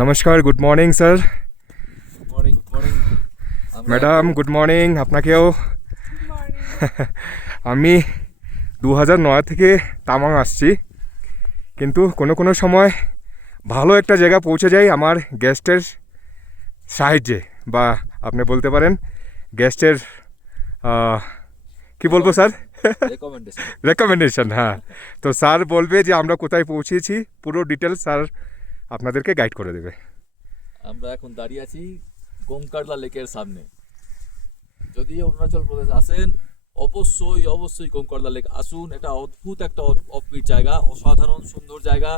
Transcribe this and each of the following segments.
নমস্কার, good morning sir. Morning morning madam good morning আপনাকেও। আমি 2009 থেকে তামাং আসছি, কিন্তু কোনো কোনো সময় ভালো একটা জায়গা পৌঁছে যাই আমার গেস্টের সাহায্যে, বা আপনি বলতে পারেন গেস্টের কি বলবো স্যার, রেকমেন্ডেশন। রেকমেন্ডেশন। হ্যাঁ, তো স্যার বলবে যে আমরা কোথায় পৌঁছেছি, পুরো ডিটেলস স্যার আপনাদেরকে গাইড করে দেবে। আমরা এখন দাঁড়িয়ে আছি গোমকারলা লেকের সামনে। যদি অরুণাচল প্রদেশ আসেন, অবশ্যই অবশ্যই গোমকারলা লেক আসুন। এটা অদ্ভুত একটা অফবিট জায়গা, অসাধারণ সুন্দর জায়গা।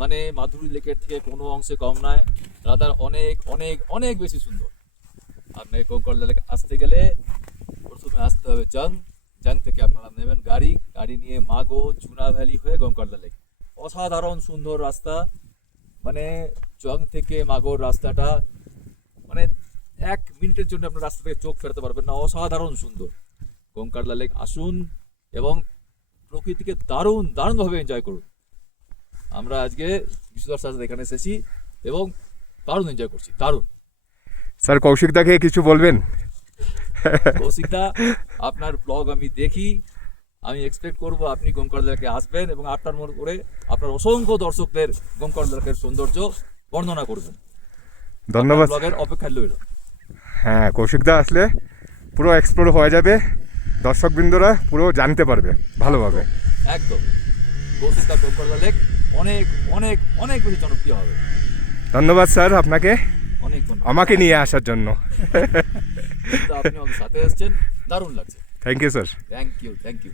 মানে মাধুরী লেকের থেকে কোনো অংশে কম নয়, রাদার অনেক অনেক অনেক বেশি সুন্দর। আপনি গোমকারলা লেক আসতে গেলে প্রথমে আসতে হবে জাং থেকে আপনারা নেবেন গাড়ি নিয়ে মাগো চুনা ভ্যালি হয়ে গোমকারলা লেক। অসাধারণ সুন্দর রাস্তা, মানে চং থেকে মাগোর রাস্তাটা, মানে 1 মিনিটের জন্য আপনার রাস্তা থেকে চোখ ফেরাতে পারবেন না। অসাধারণ সুন্দর। গোমকারলা লেক আসুন এবং প্রকৃতিকে দারুণভাবে এনজয় করুন। আমরা আজকে বিশ্বদার সাথে এখানে এসেছি এবং দারুণ এনজয় করছি, দারুণ। স্যার কৌশিকদাকে কিছু বলবেন? কৌশিকদা, আপনার ব্লগ আমি দেখি, আমি এক্সপেক্ট করব আপনি গোমকারলা লেকে আসবেন এবং আপনার মনে করে আপনার অসংখ্য দর্শকদের গোমকারলা লেকের সৌন্দর্য বর্ণনা করবেন। ধন্যবাদ। ব্লগের অপেক্ষায় রইল। হ্যাঁ, কৌশিকদা আসলে পুরো এক্সপ্লোর হয়ে যাবে, দর্শকবৃন্দরা পুরো জানতে পারবে ভালোভাবে। একদম। কৌশিকদা গোমকারলা লেক অনেক অনেক অনেক বেশি জনপ্রিয় হবে। ধন্যবাদ স্যার আপনাকে অনেক ধন্যবাদ আমাকে নিয়ে আসার জন্য। আপনি আমাদের সাথে এসেছেন, দারুণ লাগছে। Thank you sir. Thank you.